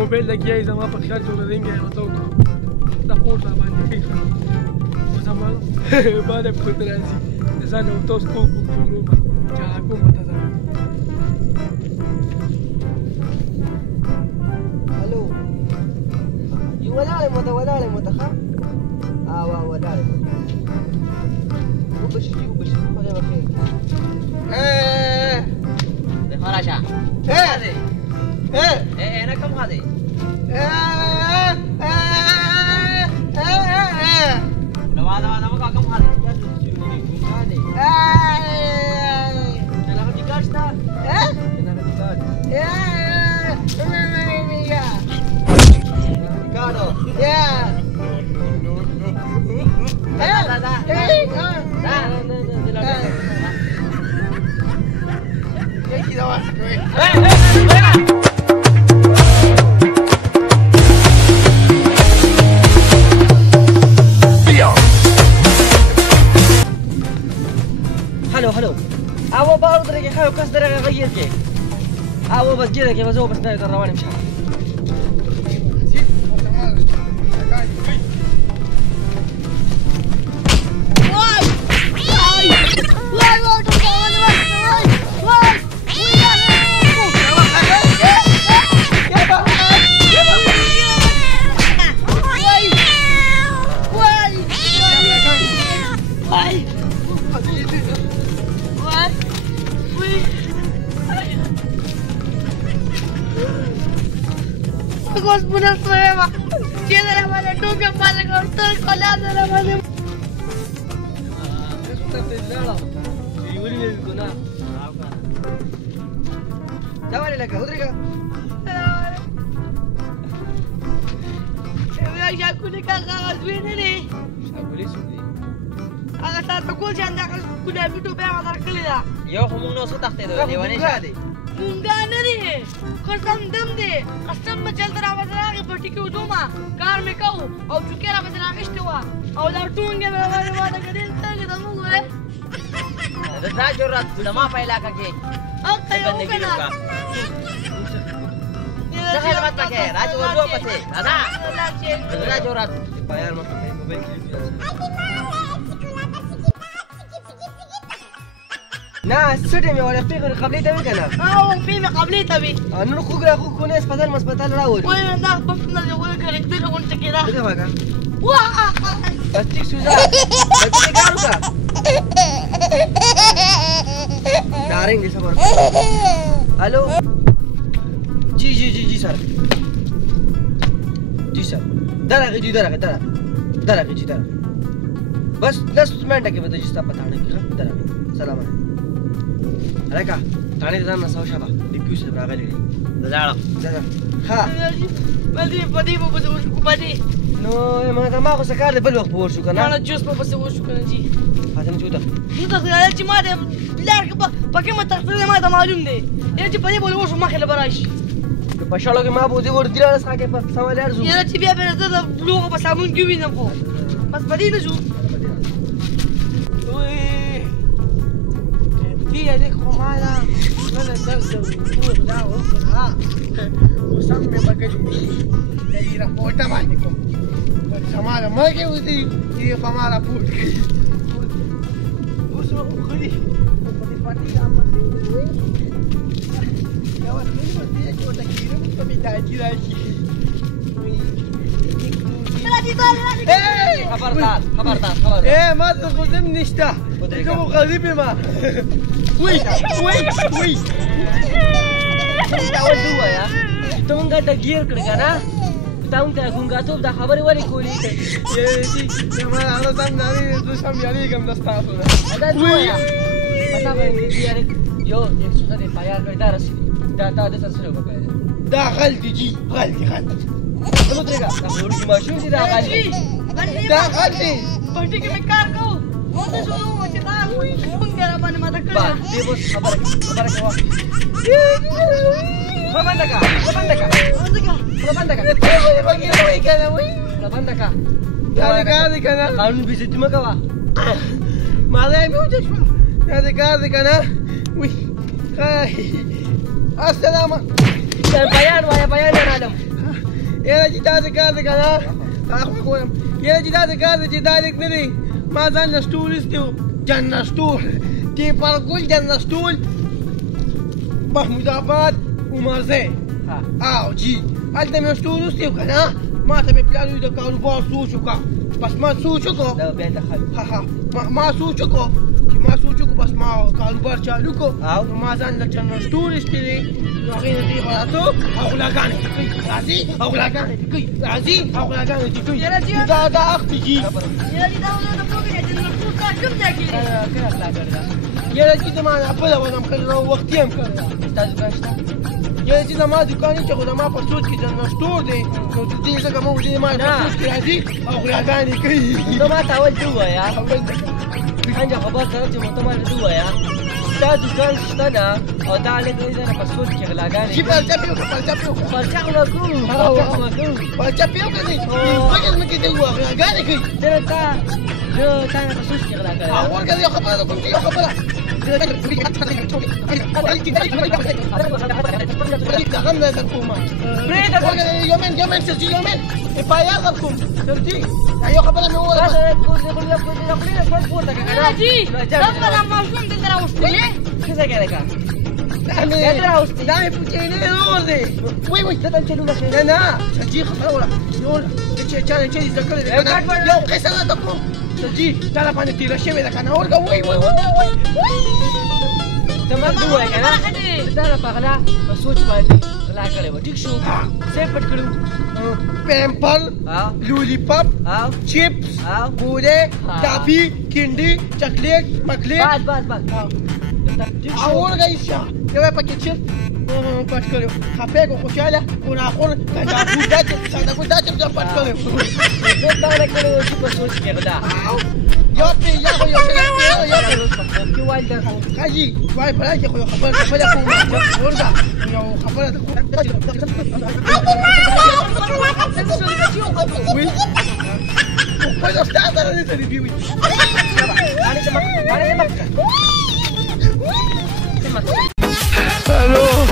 موبایل لګیا یې زما په خیال چې ورځنګ یې ورته وکړو دا پورته باندې کوي ښه خو زما بعد یې پورته راځي د ځان یې ورته اوس کوک جوړو به چې هغه کوم ته ځم الو یو ولاړې مو ته ښه ولاړې مو وبشي خدای بخیر خراشه انا كم هذه؟ لو هذا ما كم هذه؟ كلام ديكاش تا؟ كلام ديكاش. Ricardo. هلو هو بعض طريقة خايف كسر غير كي هو بس كذا كيف بس نايد الرواني مش Gos punas prueba. Tiene la mano nunca para cortar colando la mano. Eso está pesado. Y ولي ما بيكون دوري لك ودريك يا شاكولي كاغا زوينني شاكولي سودي هغه تاسو کو چې انده کله ویډیو به ما درکړی دا یو هم نو څه تخته دی لیوانه شاده مونږه نه دی قسم دم دی قسم ما چل درا وځراغه پټی کې ودوما کار مې کو او چوکې را وځراغه اشتوا او دا ټونګه به واره کړي څنګه د موږ دا جرأت دما په علاقه کې او کيو کنه څه خدمت پکې راځو ورو پته دا جرأت بیان مو په موبایل کې نا سټې مې ولا پیغور قبلې ته وکنه او په قبلې ته وی نو خو ګره خو نه هسپتال راوړ وای دا په نه یو کړی ته غونټه کې دا څه وکړه واه بس ټیک سوزا څه کار وکړه ډارنګ دې صبر الو जी सर दरअसल जी दरअसल बस 10 मिनट के बाद जिसका बताने की दरअसल सलाम अरे का थाने दान नसाव शाबा डिप्यू से रागले दादा ها بدي بس وشو بدي نو ما خو سکار دی بل وخت پور شو کنه انا جوس په بس وشو کنه جی حاتم جوته انت خیال چې ما دې لار پکې ما تخصیص ما ته معلوم دی چې په دې بول وشو ما خله برایش په شالو کې ما بو دې ور دی راس کا کې په سوال ارزو یا چې بیا به زه د لوغه په سامون کې وینم خو بس په دې نه شو في عليك خمالة أنا درس وفوق ده وفوقها وسمي بقلبي اللي رفوتها بعدكم والخمالة ما جوزي هي خمالة فوق وسمع خذي فاتي عمل يا ولد من بديك وتكير مستمي تاجي راشي خبردار ايه ما تخزم نشته كم غريب ما وي تاول دوا يا تونګه د گیر کړ کنه تاون ته څنګه ته د خبرې وری کولی ته يا ما انا زم ناري تو سم يالي كم دستاسو دا وي پتا باندې یاره یو 100 دې پایار کړی دا رسې دا تا د سره وکړه دا غلطي جی غلطي نو درګه دا ورته ماشوم دي دا غلطي دا غلطي پټي کې کار کوو ماته شنو چې دا څنګه را باندې ماته با کړه دې بس خبره کوه بنده کا کار دی کنه قانون بیزتی مه کوه ماده مې وجه شوه کار دی کنه وی السلام بیان وایه بیان یې عالم یاره چې داسې کار دی کنه اخوا ګورم یاره چې داسې کار دی چې دا لیک نه دی ما ځان له سټول ایستی و جنرسټول ټیپرګل جنرسټول محمود آباد عمرزی او جی هلته مې سټول ایستی و کنه ما ته مې پلان وي د کاروبار سوچ وکړه بس ما سوچ وکړو دا بیا دخل ما سوچ وکړو چې ما سوچ وکړو بس ما کاروبار چالو کړو نو ما ځان له جنرسټول ایستی دی نو هغې نه دې غلطو او غلاګانې دې کوي راځي او غلاګانې دې کوي راځي او غلاګانې دې کوي دا اخلي جي یاره دا ولې د پوګې چې نو څه کوم ځای کې کله خلا کړی دا یاره چې زما نه بله ونم کړې ده وختي هم کړې ده ستا دکان شته یاره چې زما دکان یې چې خو زما په سوچ کې جنرسټور دی نو د دې ځکه مو دې ما په سوچ کې راځي او غلاګانې کوي نو ما ته اول ته ووایه څنګه خبر سره چې مو ته ما ته ووایه ستا دکان شته نه او دا هلک دې په سوچ کې غلاګانې چې پرچا پې وکړه پرچا پې وکړه پرچا خو نه کوو پرچا پې وکړه دې وجه ځمکې ته ووایه غلاګانې کوي زه تا نه په سوچ کې غلا کړی او ورکه یو خبره ده کوم یو خبره هم نه در کومه یومن سرجي یومن پایا در کوم سرجي یو خبره مې وویل یاره جی دا ماشوم دلته راوستلې څه ځای کې لکه دا مې پوچېنې نور دی وی زه دلته چلونه شي نه نه سرجي خبره وله چې چا چې زده کړې ده یو قصه ده کوم سرجي دا را باندې تېره شوې ده که نه ورکه وی ته ما ته ووایه که نه دا په غلا په سوچ باندې غلا کړې وه ټیک شو څه یې پټ کړي پیمپل لولیپاپ چپس ګولې ټافي کینډي چاکلیټ مکلیټ بس او ورکه ایسیا یو یې پکې چپ پټ کړی و خفیګ و خوشحاله ګناخور ساده دا چپ پټ کړی و زه تا نه کړی و چې په سوچ کې غلا یو پې یا خو یو کې وایي در حاجي وایي په راکې خو یو خبره کوم ورکه یو خبره ده وي خپل استاد سره دې سره دی وي Hello.